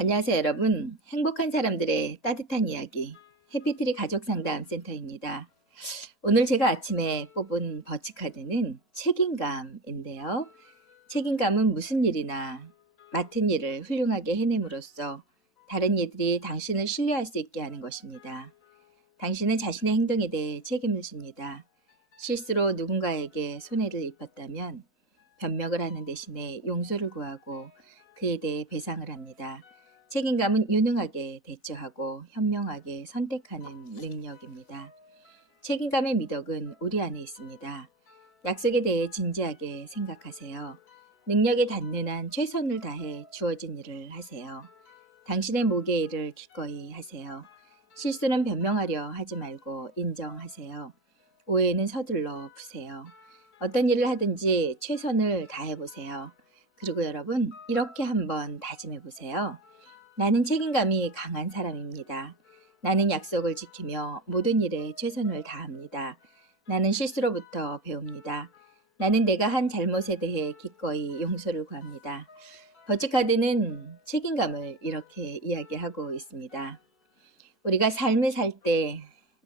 안녕하세요, 여러분. 행복한 사람들의 따뜻한 이야기, 해피트리 가족상담센터입니다. 오늘 제가 아침에 뽑은 버치카드는 책임감인데요. 책임감은 무슨 일이나 맡은 일을 훌륭하게 해냄으로써 다른 이들이 당신을 신뢰할 수 있게 하는 것입니다. 당신은 자신의 행동에 대해 책임을 집니다. 실수로 누군가에게 손해를 입혔다면 변명을 하는 대신에 용서를 구하고 그에 대해 배상을 합니다. 책임감은 유능하게 대처하고 현명하게 선택하는 능력입니다. 책임감의 미덕은 우리 안에 있습니다. 약속에 대해 진지하게 생각하세요. 능력에 닿는 한 최선을 다해 주어진 일을 하세요. 당신의 목의 일을 기꺼이 하세요. 실수는 변명하려 하지 말고 인정하세요. 오해는 서둘러 푸세요. 어떤 일을 하든지 최선을 다해보세요. 그리고 여러분, 이렇게 한번 다짐해보세요. 나는 책임감이 강한 사람입니다. 나는 약속을 지키며 모든 일에 최선을 다합니다. 나는 실수로부터 배웁니다. 나는 내가 한 잘못에 대해 기꺼이 용서를 구합니다. 버치카드는 책임감을 이렇게 이야기하고 있습니다. 우리가 삶을 살 때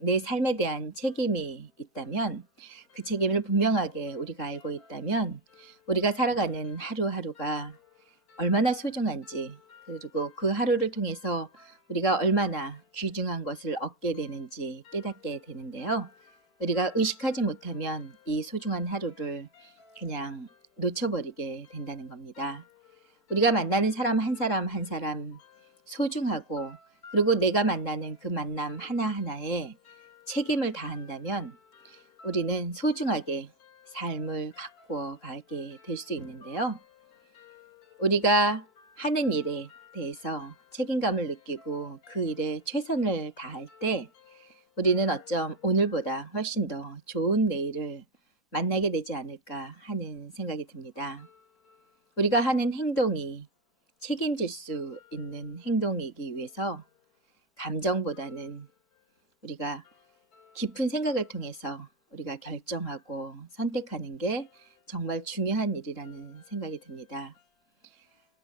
내 삶에 대한 책임이 있다면, 그 책임을 분명하게 우리가 알고 있다면 우리가 살아가는 하루하루가 얼마나 소중한지, 그리고 그 하루를 통해서 우리가 얼마나 귀중한 것을 얻게 되는지 깨닫게 되는데요. 우리가 의식하지 못하면 이 소중한 하루를 그냥 놓쳐버리게 된다는 겁니다. 우리가 만나는 사람 한 사람 한 사람 소중하고, 그리고 내가 만나는 그 만남 하나하나에 책임을 다한다면 우리는 소중하게 삶을 가꾸어 가게 될 수 있는데요. 우리가 하는 일에 대해서 책임감을 느끼고 그 일에 최선을 다할 때 우리는 어쩜 오늘보다 훨씬 더 좋은 내일을 만나게 되지 않을까 하는 생각이 듭니다. 우리가 하는 행동이 책임질 수 있는 행동이기 위해서 감정보다는 우리가 깊은 생각을 통해서 우리가 결정하고 선택하는 게 정말 중요한 일이라는 생각이 듭니다.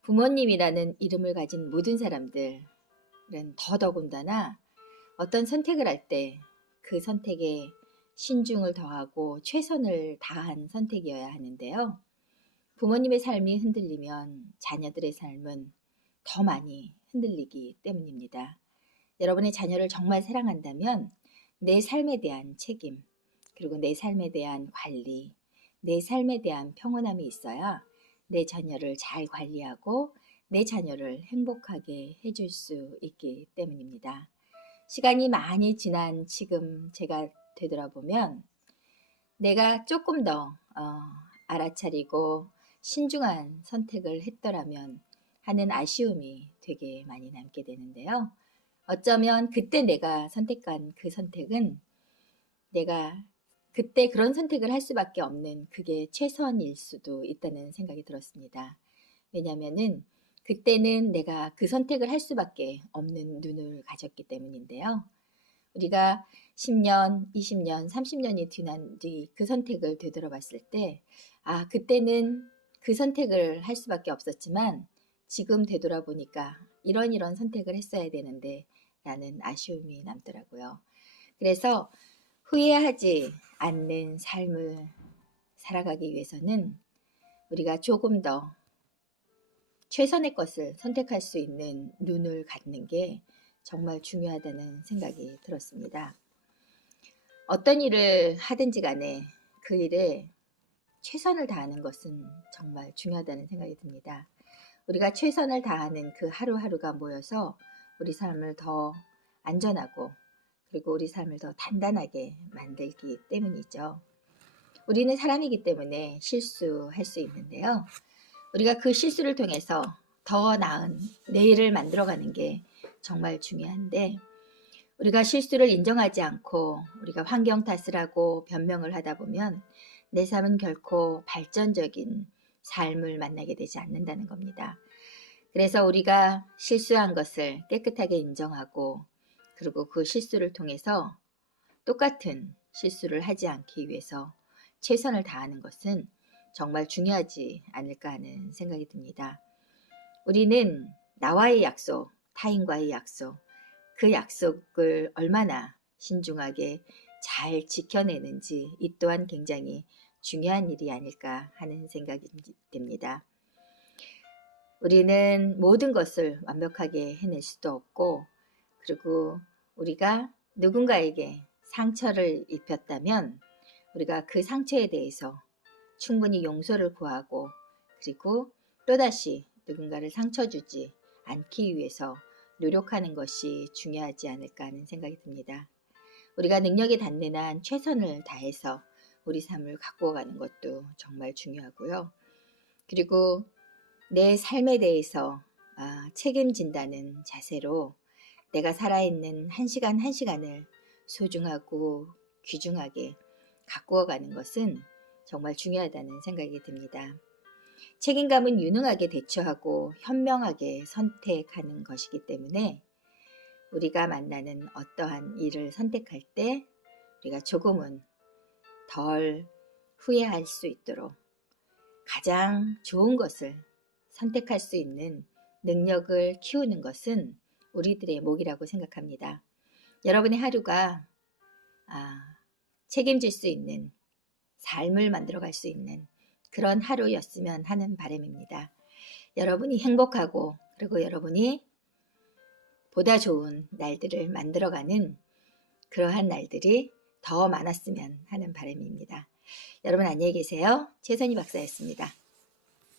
부모님이라는 이름을 가진 모든 사람들은 더더군다나 어떤 선택을 할 때 그 선택에 신중을 더하고 최선을 다한 선택이어야 하는데요. 부모님의 삶이 흔들리면 자녀들의 삶은 더 많이 흔들리기 때문입니다. 여러분의 자녀를 정말 사랑한다면 내 삶에 대한 책임, 그리고 내 삶에 대한 관리, 내 삶에 대한 평온함이 있어야 내 자녀를 잘 관리하고 내 자녀를 행복하게 해줄 수 있기 때문입니다. 시간이 많이 지난 지금 제가 되돌아보면 내가 조금 더 알아차리고 신중한 선택을 했더라면 하는 아쉬움이 되게 많이 남게 되는데요. 어쩌면 그때 내가 선택한 그 선택은 내가 그때 그런 선택을 할 수밖에 없는 그게 최선일 수도 있다는 생각이 들었습니다. 왜냐하면은 그때는 내가 그 선택을 할 수밖에 없는 눈을 가졌기 때문인데요. 우리가 10년, 20년, 30년이 지난 뒤 그 선택을 되돌아봤을 때, 그때는 그 선택을 할 수밖에 없었지만 지금 되돌아보니까 이런 선택을 했어야 되는데 라는 아쉬움이 남더라고요. 그래서 후회하지 않는 삶을 살아가기 위해서는 우리가 조금 더 최선의 것을 선택할 수 있는 눈을 갖는 게 정말 중요하다는 생각이 들었습니다. 어떤 일을 하든지 간에 그 일에 최선을 다하는 것은 정말 중요하다는 생각이 듭니다. 우리가 최선을 다하는 그 하루하루가 모여서 우리 삶을 더 안전하고, 그리고 우리 삶을 더 단단하게 만들기 때문이죠. 우리는 사람이기 때문에 실수할 수 있는데요. 우리가 그 실수를 통해서 더 나은 내일을 만들어가는 게 정말 중요한데, 우리가 실수를 인정하지 않고 우리가 환경 탓을 하고 변명을 하다 보면 내 삶은 결코 발전적인 삶을 만나게 되지 않는다는 겁니다. 그래서 우리가 실수한 것을 깨끗하게 인정하고, 그리고 그 실수를 통해서 똑같은 실수를 하지 않기 위해서 최선을 다하는 것은 정말 중요하지 않을까 하는 생각이 듭니다. 우리는 나와의 약속, 타인과의 약속, 그 약속을 얼마나 신중하게 잘 지켜내는지 이 또한 굉장히 중요한 일이 아닐까 하는 생각이 듭니다. 우리는 모든 것을 완벽하게 해낼 수도 없고, 그리고 우리가 누군가에게 상처를 입혔다면 우리가 그 상처에 대해서 충분히 용서를 구하고, 그리고 또다시 누군가를 상처 주지 않기 위해서 노력하는 것이 중요하지 않을까 하는 생각이 듭니다. 우리가 능력에 닿는 한 최선을 다해서 우리 삶을 가꾸어 가는 것도 정말 중요하고요. 그리고 내 삶에 대해서 책임진다는 자세로 내가 살아있는 한 시간 한 시간을 소중하고 귀중하게 가꾸어 가는 것은 정말 중요하다는 생각이 듭니다. 책임감은 유능하게 대처하고 현명하게 선택하는 것이기 때문에 우리가 만나는 어떠한 일을 선택할 때 우리가 조금은 덜 후회할 수 있도록 가장 좋은 것을 선택할 수 있는 능력을 키우는 것은 우리들의 몫이라고 생각합니다. 여러분의 하루가 책임질 수 있는 삶을 만들어갈 수 있는 그런 하루였으면 하는 바람입니다. 여러분이 행복하고, 그리고 여러분이 보다 좋은 날들을 만들어가는 그러한 날들이 더 많았으면 하는 바람입니다. 여러분 안녕히 계세요. 최선희 박사였습니다.